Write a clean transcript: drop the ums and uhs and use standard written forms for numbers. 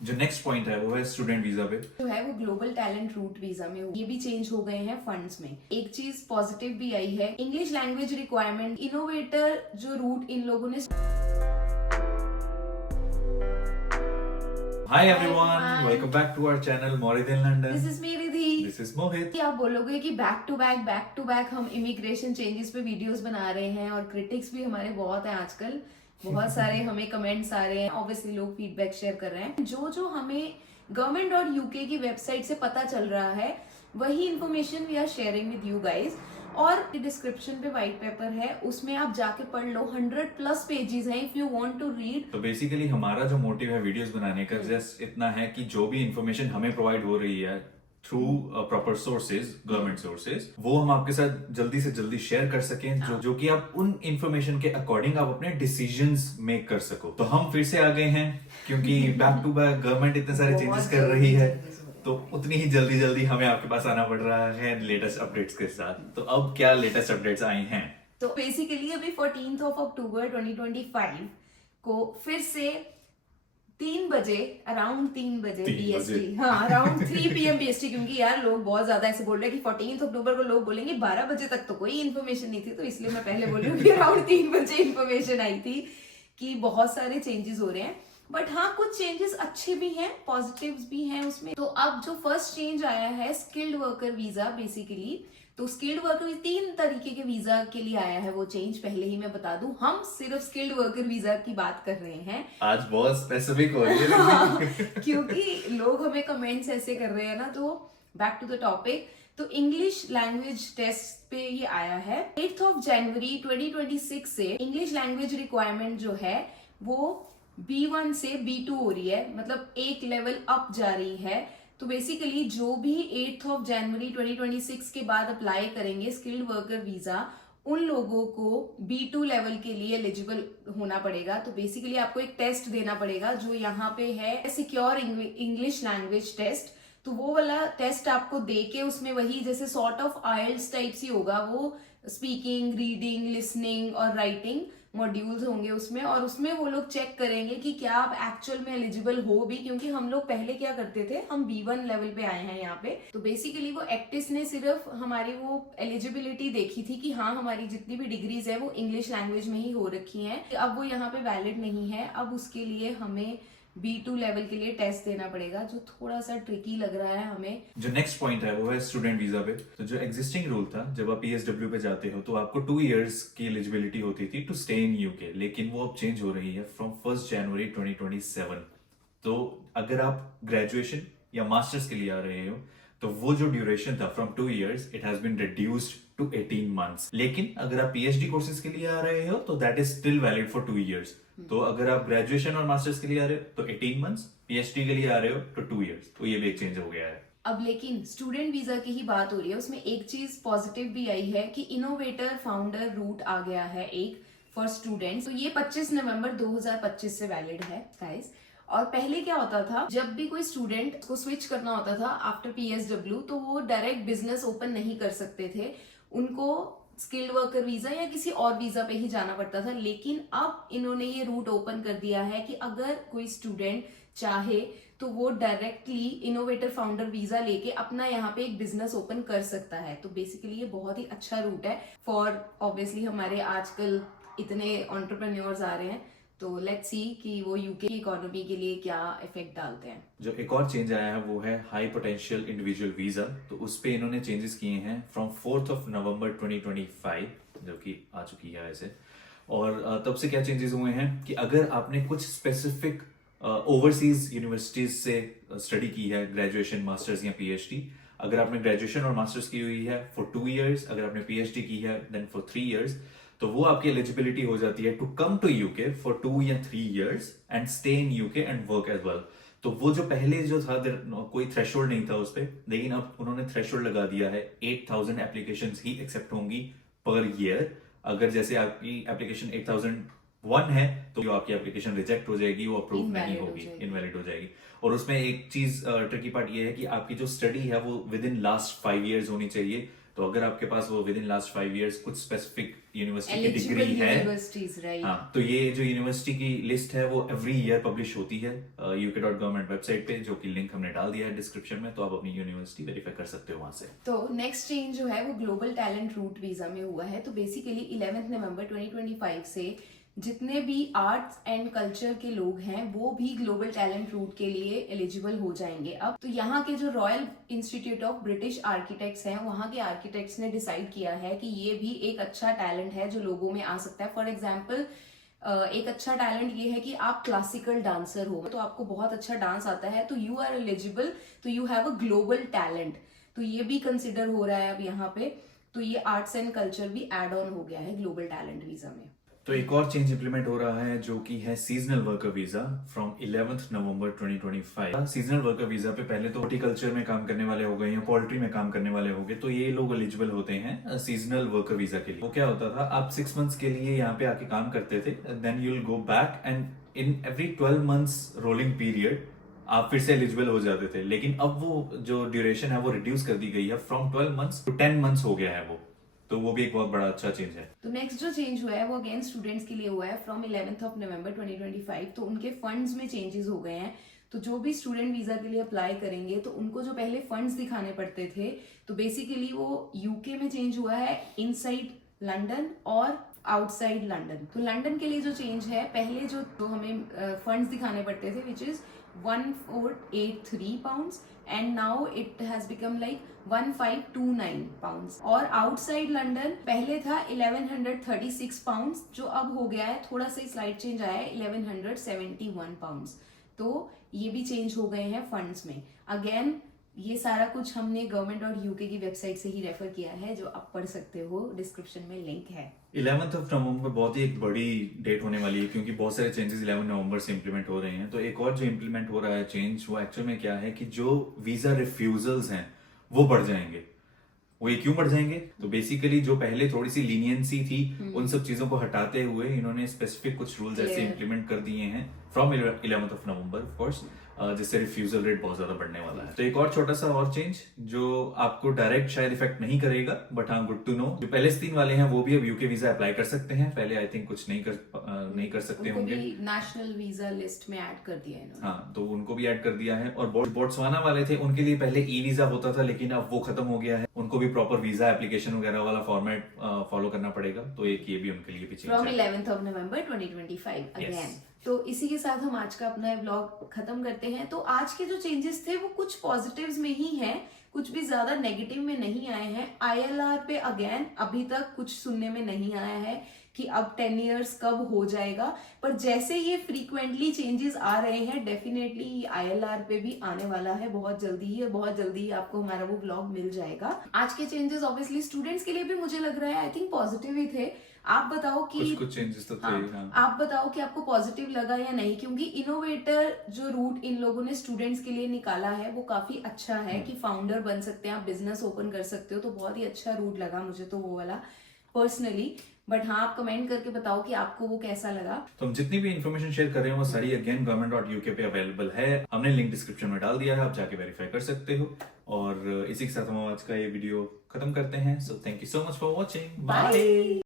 जो next point है वो है स्टूडेंट वीजा पे। जो है वो ग्लोबल टैलेंट रूट वीजा में ये भी चेंज हो गए हैं फंड्स में। एक चीज पॉजिटिव भी आई है, इंग्लिश लैंग्वेज रिक्वायरमेंट इनोवेटर जो रूट इन लोगों ने। Hi everyone, welcome back to our channel Morid in London. This is me Ridhi. This is Mohit. आप बोलोगे कि बैक टू बैक हम इमिग्रेशन चेंजेस पे वीडियोस बना रहे हैं और क्रिटिक्स भी हमारे बहुत हैं आजकल। बहुत सारे हमें कमेंट्स आ रहे हैं, ऑब्वियसली लोग फीडबैक शेयर कर रहे हैं। जो हमें गवर्नमेंट और यूके की वेबसाइट से पता चल रहा है वही information we are sharing with you guys. और डिस्क्रिप्शन पे व्हाइट पेपर है, उसमें आप जाके पढ़ लो। 100+ पेजेस हैं if you want to read. तो बेसिकली हमारा जो मोटिव है वीडियोस बनाने का जस्ट इतना है कि जो भी इंफॉर्मेशन हमें प्रोवाइड हो रही है through proper sources, government sources, वो हम आपके साथ जल्दी से जल्दी शेयर कर सकें, जो कि आप उन इंफॉर्मेशन के अकॉर्डिंग आप अपने डिसीजंस मेक कर सको। तो हम फिर से आ गए हैं क्योंकि बैक टू बैक गवर्नमेंट इतने सारे चेंजेस कर रही है, तो उतनी ही जल्दी हमें आपके पास आना पड़ रहा है लेटेस्ट अपडेट्स के साथ। तो अब क्या लेटेस्ट अपडेट्स आई हैं? तो बेसिकली अभी 14 अक्टूबर 2025 को फिर से 3 बजे, अराउंड 3 बजे बीएसटी, हाँ अराउंड 3 PM बीएसटी, क्योंकि यार लोग बहुत ज्यादा ऐसे बोल रहे हैं कि 14 अक्टूबर को लोग बोलेंगे 12 बजे तक तो कोई इन्फॉर्मेशन नहीं थी, तो इसलिए मैं पहले बोल रही हूँ कि अराउंड 3 बजे इन्फॉर्मेशन आई थी कि बहुत सारे चेंजेस हो रहे हैं। बट हाँ, कुछ चेंजेस अच्छे भी हैं, पॉजिटिव्स भी हैं उसमें। तो अब जो फर्स्ट चेंज आया है स्किल्ड वर्कर वीजा बेसिकली, तो स्किल्ड वर्कर 3 तरीके के वीजा के लिए आया है वो चेंज। पहले ही मैं बता दूं, हम सिर्फ स्किल्ड वर्कर वीजा की बात कर रहे हैं। आज बहुत स्पेसिफिक हो रही है क्योंकि लोग हमें कमेंट्स ऐसे कर रहे हैं ना। तो बैक टू द टॉपिक, तो इंग्लिश लैंग्वेज टेस्ट पे ये आया है 8 जनवरी 2026 से। इंग्लिश लैंग्वेज रिक्वायरमेंट जो है वो B1 से B2 हो रही है, मतलब एक लेवल अप जा रही है। तो बेसिकली जो भी 8 जनवरी 2026 के बाद अप्लाई करेंगे स्किल्ड वर्कर वीजा, उन लोगों को B2 लेवल के लिए एलिजिबल होना पड़ेगा। तो बेसिकली आपको एक टेस्ट देना पड़ेगा जो यहाँ पे है सिक्योर इंग्लिश लैंग्वेज टेस्ट। तो वो वाला टेस्ट आपको दे के उसमें वही जैसे सॉर्ट ऑफ आइल्स टाइप सी होगा, वो स्पीकिंग, रीडिंग, लिसनिंग और राइटिंग मॉड्यूल्स होंगे उसमें। और उसमें वो लोग चेक करेंगे कि क्या आप एक्चुअल में एलिजिबल हो भी, क्योंकि हम लोग पहले क्या करते थे, हम B1 लेवल पे आए हैं यहाँ पे। तो बेसिकली वो एक्टिस ने सिर्फ हमारी वो एलिजिबिलिटी देखी थी कि हाँ हमारी जितनी भी डिग्रीज है वो इंग्लिश लैंग्वेज में ही हो रखी हैं। अब वो यहाँ पे वैलिड नहीं है, अब उसके लिए हमें B2 लेवल के लिए टेस्ट देना पड़ेगा, जो थोड़ा सा ट्रिकी लग रहा है हमें। जो नेक्स्ट पॉइंट है वो है स्टूडेंट वीजा पे। तो जो एग्जिस्टिंग रूल था, जब आप PSW पे जाते हो तो आपको 2 इयर्स की एलिजिबिलिटी होती थी टू स्टे इन यूके, लेकिन वो अब चेंज हो रही है फ्रॉम 1 जनवरी 2027। तो अगर आप ग्रेजुएशन या मास्टर्स के लिए आ रहे हो तो वो जो ड्यूरेशन था from 2 years, it has been reduced to 18 months. लेकिन अगर आप PhD कोर्सेज के लिए आ रहे हो तो that is still valid for 2 years. तो अगर आप ग्रेजुएशन और मास्टर्स के लिए आ रहे हो तो 18 मंथ्स, PhD के लिए आ रहे हो तो 2 इयर्स। तो ये भी एक चेंज हो गया है। अब लेकिन स्टूडेंट वीजा की ही बात हो रही है, उसमें एक चीज पॉजिटिव भी आई है कि इनोवेटर फाउंडर रूट आ गया है एक फॉर स्टूडेंट्स। तो ये 25 नवंबर 2025 से वैलिड है गाइस। और पहले क्या होता था, जब भी कोई स्टूडेंट को स्विच करना होता था आफ्टर PSW, तो वो डायरेक्ट बिजनेस ओपन नहीं कर सकते थे, उनको स्किल्ड वर्कर वीजा या किसी और वीजा पे ही जाना पड़ता था। लेकिन अब इन्होंने ये रूट ओपन कर दिया है कि अगर कोई स्टूडेंट चाहे तो वो डायरेक्टली इनोवेटर फाउंडर वीजा लेके अपना यहाँ पे एक बिजनेस ओपन कर सकता है। तो बेसिकली ये बहुत ही अच्छा रूट है फॉर, ऑब्वियसली हमारे आजकल इतने एंटरप्रेन्योर्स आ रहे हैं, तो लेट्स सी कि वो यूके की इकोनॉमी के लिए क्या इफेक्ट डालते हैं। जो एक और चेंज आया है वो है हाई पोटेंशियल इंडिविजुअल वीजा। तो उस पे इन्होंने चेंजेस किए हैं फ्रॉम 4 नवंबर 2025, जो कि आ चुकी है ऐसे। और तब से क्या चेंजेस हुए हैं कि अगर आपने कुछ स्पेसिफिक ओवरसीज यूनिवर्सिटीज से स्टडी की है, ग्रेजुएशन, मास्टर्स या PhD, अगर आपने ग्रेजुएशन और मास्टर्स की हुई है फॉर 2 इयर्स, अगर आपने PhD की है देन फॉर 3 इयर्स, तो वो आपकी एलिजिबिलिटी हो जाती है to come to UK for 2 या 3 years and stay in UK and work as well. तो वो जो पहले जो था कोई थ्रेशोल्ड नहीं था उस पर, लेकिन अब उन्होंने थ्रेशोल्ड लगा दिया है। 8000 एप्लीकेशंस ही एक्सेप्ट होंगी पर ईयर। अगर जैसे आपकी एप्लीकेशन 8001 है तो जो आपकी एप्लीकेशन रिजेक्ट हो जाएगी, वो अप्रूव नहीं होगी, इनवैलिड हो जाएगी। और उसमें एक चीज ट्रिकी पार्ट ये है कि आपकी जो स्टडी है वो विद इन लास्ट 5 इयर्स होनी चाहिए। तो अगर आपके पास वो विद इन लास्ट 5 years कुछ स्पेसिफिक यूनिवर्सिटी की एलिजिबल डिग्री है, यूनिवर्सिटीज, राइट। हाँ, तो ये जो यूनिवर्सिटी की लिस्ट है वो एवरी ईयर पब्लिश होती है uk.government वेबसाइट पे, जो कि लिंक हमने डाल दिया है डिस्क्रिप्शन में, तो आप अपनी यूनिवर्सिटी वेरीफाई कर सकते हो वहां से। तो नेक्स्ट चेंज जो है वो ग्लोबल टैलेंट रूट वीजा में हुआ है। तो बेसिकली 11 नवंबर 2025 से जितने भी आर्ट्स एंड कल्चर के लोग हैं वो भी ग्लोबल टैलेंट रूट के लिए एलिजिबल हो जाएंगे। अब तो यहाँ के जो royal institute of British architects हैं, वहाँ के आर्किटेक्ट्स ने डिसाइड किया है कि ये भी एक अच्छा टैलेंट है जो लोगों में आ सकता है। फॉर एग्जाम्पल एक अच्छा टैलेंट ये है कि आप क्लासिकल डांसर हो, तो आपको बहुत अच्छा डांस आता है, तो यू आर एलिजिबल, तो you have a global talent. तो ये भी कंसिडर हो रहा है अब यहाँ पे। तो ये आर्ट्स एंड कल्चर भी एड ऑन हो गया है ग्लोबल टैलेंट वीजा में। तो एक और चेंज इंप्लीमेंट हो रहा है जो कि है seasonal worker visa from 11 November 2025। Seasonal worker visa पे पहले तो हॉर्टिकल्चर में काम करने वाले हो गए या पोल्ट्री में काम करने वाले हो गए, तो ये लोग एलिजिबल होते हैं सीजनल वर्कर वीजा के लिए। वो क्या होता था, आप 6 months के लिए यहाँ पे आके काम करते थे, then you will go back and in every 12 months rolling period आप फिर से एलिजिबल हो जाते थे। लेकिन अब वो जो ड्यूरेशन है वो रिड्यूस कर दी गई है, फ्रॉम 12 months to 10 months हो गया है वो। तो वो भी एक बहुत बड़ा अच्छा चेंज है। तो नेक्स्ट जो चेंज हुआ है वो अगेन स्टूडेंट्स के लिए हुआ है फ्रॉम 11 नवंबर 2025। तो उनके फंड्स में चेंजेस हो गए हैं। तो जो भी स्टूडेंट वीजा के लिए अप्लाई करेंगे तो उनको जो पहले फंड्स दिखाने पड़ते थे, तो बेसिकली वो यूके में चेंज हुआ है इनसाइड लंदन और आउटसाइड लंदन। तो लंदन के लिए जो चेंज है, पहले जो हमें फंड्स दिखाने पड़ते थे which is 1483 pounds and now it has become like 1529 pounds। और आउटसाइड लंदन पहले था 1136 pounds, जो अब हो गया है, थोड़ा सा स्लाइड चेंज आया है, 1171 pounds। तो ये भी चेंज हो गए हैं फंड्स में। अगेन ये सारा कुछ हमने गवर्नमेंट और यूके की वेबसाइट से ही रेफर किया है, जो आप पढ़ सकते हो, डिस्क्रिप्शन में लिंक है। 11 नवंबर बहुत ही एक बड़ी डेट होने वाली है, क्योंकि बहुत सारे चेंजेस 11 नवंबर से इंप्लीमेंट हो रहे हैं। तो एक और जो इंप्लीमेंट हो रहा है चेंज, वो एक्चुअल में क्या है कि जो वीजा रिफ्यूजल्स हैं वो बढ़ जाएंगे। वो ये क्यों बढ़ जाएंगे, तो बेसिकली जो पहले थोड़ी सी लीनियंसी थी उन सब चीजों को हटाते हुए इन्होंने स्पेसिफिक कुछ रूल्स ऐसे इंप्लीमेंट कर दिए हैं फ्रॉम 11 नवंबर ऑफ कोर्स, जिससे रिफ्यूजल रेट बहुत ज्यादा बढ़ने वाला है। तो एक और छोटा सा और चेंज जो आपको डायरेक्ट शायद इफेक्ट नहीं करेगा, बट हाँ गुड टू नो, जो पैलेस्तीन वाले हैं वो भी अब यूके वीजा अप्लाई कर सकते हैं। पहले आई थिंक कुछ नहीं कर सकते होंगे, नेशनल वीजा लिस्ट में ऐड कर दिया है। हाँ, तो उनको भी ऐड कर दिया है। और बोट्सवाना वाले थे, उनके लिए पहले ई वीजा होता था, लेकिन अब वो खत्म हो गया है। उनको भी प्रॉपर वीजा एप्लीकेशन वगैरह वाला फॉर्मेट फॉलो करना पड़ेगा। तो एक ये भी उनके लिए भी चेंज फ्रॉम 11 नवंबर 2025 अगेन। तो इसी के साथ हम आज का अपना व्लॉग खत्म करते हैं। तो आज के जो चेंजेस थे वो कुछ पॉजिटिव्स में ही हैं, कुछ भी ज्यादा नेगेटिव में नहीं आए हैं। ILR पे अगेन अभी तक कुछ सुनने में नहीं आया है कि अब 10 years कब हो जाएगा, पर जैसे ये फ्रीक्वेंटली चेंजेस आ रहे हैं, डेफिनेटली ILR पे भी आने वाला है बहुत जल्दी ही, और बहुत जल्दी ही आपको हमारा वो ब्लॉग मिल जाएगा। आज के चेंजेस ऑब्वियसली स्टूडेंट्स के लिए भी मुझे लग रहा है आई थिंक पॉजिटिव ही थे। आप बताओ कि कुछ चेंजेस तो थे, हाँ। आप बताओ कि आपको पॉजिटिव लगा या नहीं, क्योंकि इनोवेटर जो रूट इन लोगों ने स्टूडेंट्स के लिए निकाला है वो काफी अच्छा है कि फाउंडर बन सकते हैं, आप बिजनेस ओपन कर सकते हो। तो बहुत ही अच्छा रूट लगा मुझे तो वो वाला पर्सनली। बट हाँ, आप कमेंट करके बताओ कि आपको वो कैसा लगा। तो हम जितनी भी इन्फॉर्मेशन शेयर कर रहे हैं वो सारी अगेन government.uk पे अवेलेबल है। हमने लिंक डिस्क्रिप्शन में डाल दिया है, आप जाके वेरीफाई कर सकते हो। और इसी के साथ हम आज का ये वीडियो खत्म करते हैं। So thank you so much for watching, bye.